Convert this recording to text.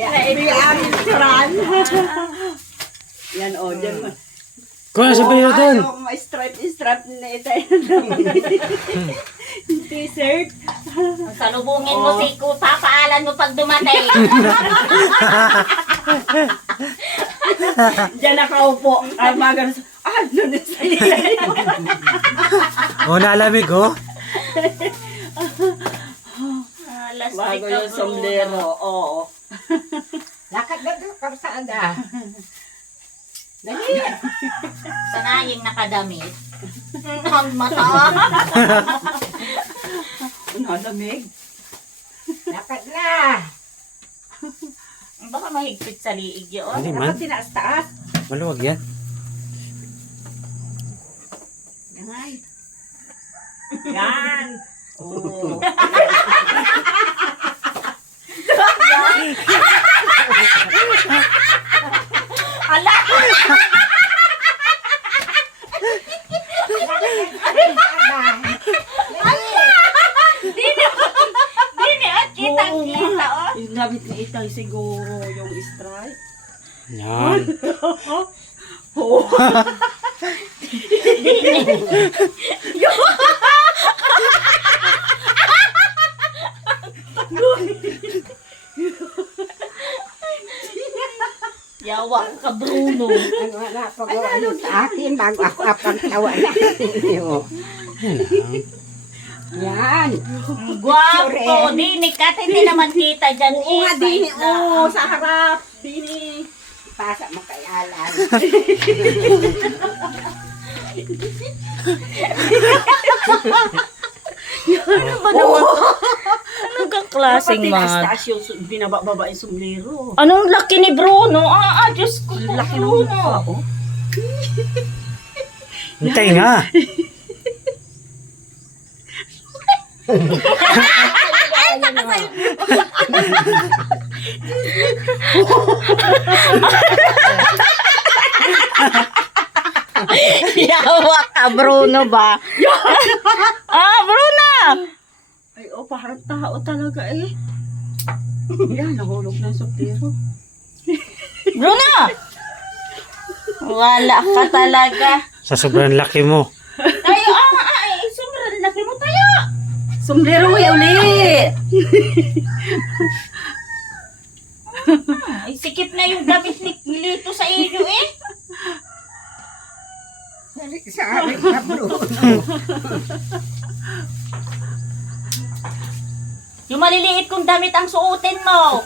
Restaurant. Yan o, dyan. Kung ano sabihin mo doon? Yung stripe na ito. T-shirt. Salubungin mo si Kuta, paalan mo pag dumating. Diyan nakaupo. Ay, magano. Doon sa O, nalamig, oh. Alas bago yung sombrero. Oo. Lakad na doon, kapsaan na. Dali. Sanaying nakadamit. Ang mata. Nalamig. Lakad na. Baka mahigpit sa liig yun. Hindi man. Dapat tinaas-taas. Maluwag yan. Yan. Yan. Oo. Ala! Dini at kitang-kita, oh. Yung gamit ni Itay siguro yung stripe. Yan. Oo. Yawa ka, Bruno. Ano na, pagawa niyo sa akin bago ako apagtawa na ninyo. Yan. Guwapo, dini ka. Hindi naman kita dyan. Oo nga, Dini. Side na. Oo, sa harap. Dini. Pasa mo kay Alan. Ano ba naman? Anong kang klaseng Dapat man? tinaas-taas yung binababa yung sombrero. Anong laki ni Bruno? Diyos ko, Ang laki ng Bruno. mukha, oh. Hintay nga. Yawa ka, Bruno ba? Bruno! Ay, oh, parang tao talaga eh. Yan, nahulog na yung sombrero. Bruno! Wala ka talaga. Sa sobrang laki mo. Tayo, sobrang laki mo tayo. Sombrero mo yan ulit. Ay, sikip na yung damit ni Lito sa iyo eh. Sa akin na Bruno. Yung maliliit kong damit ang suotin mo.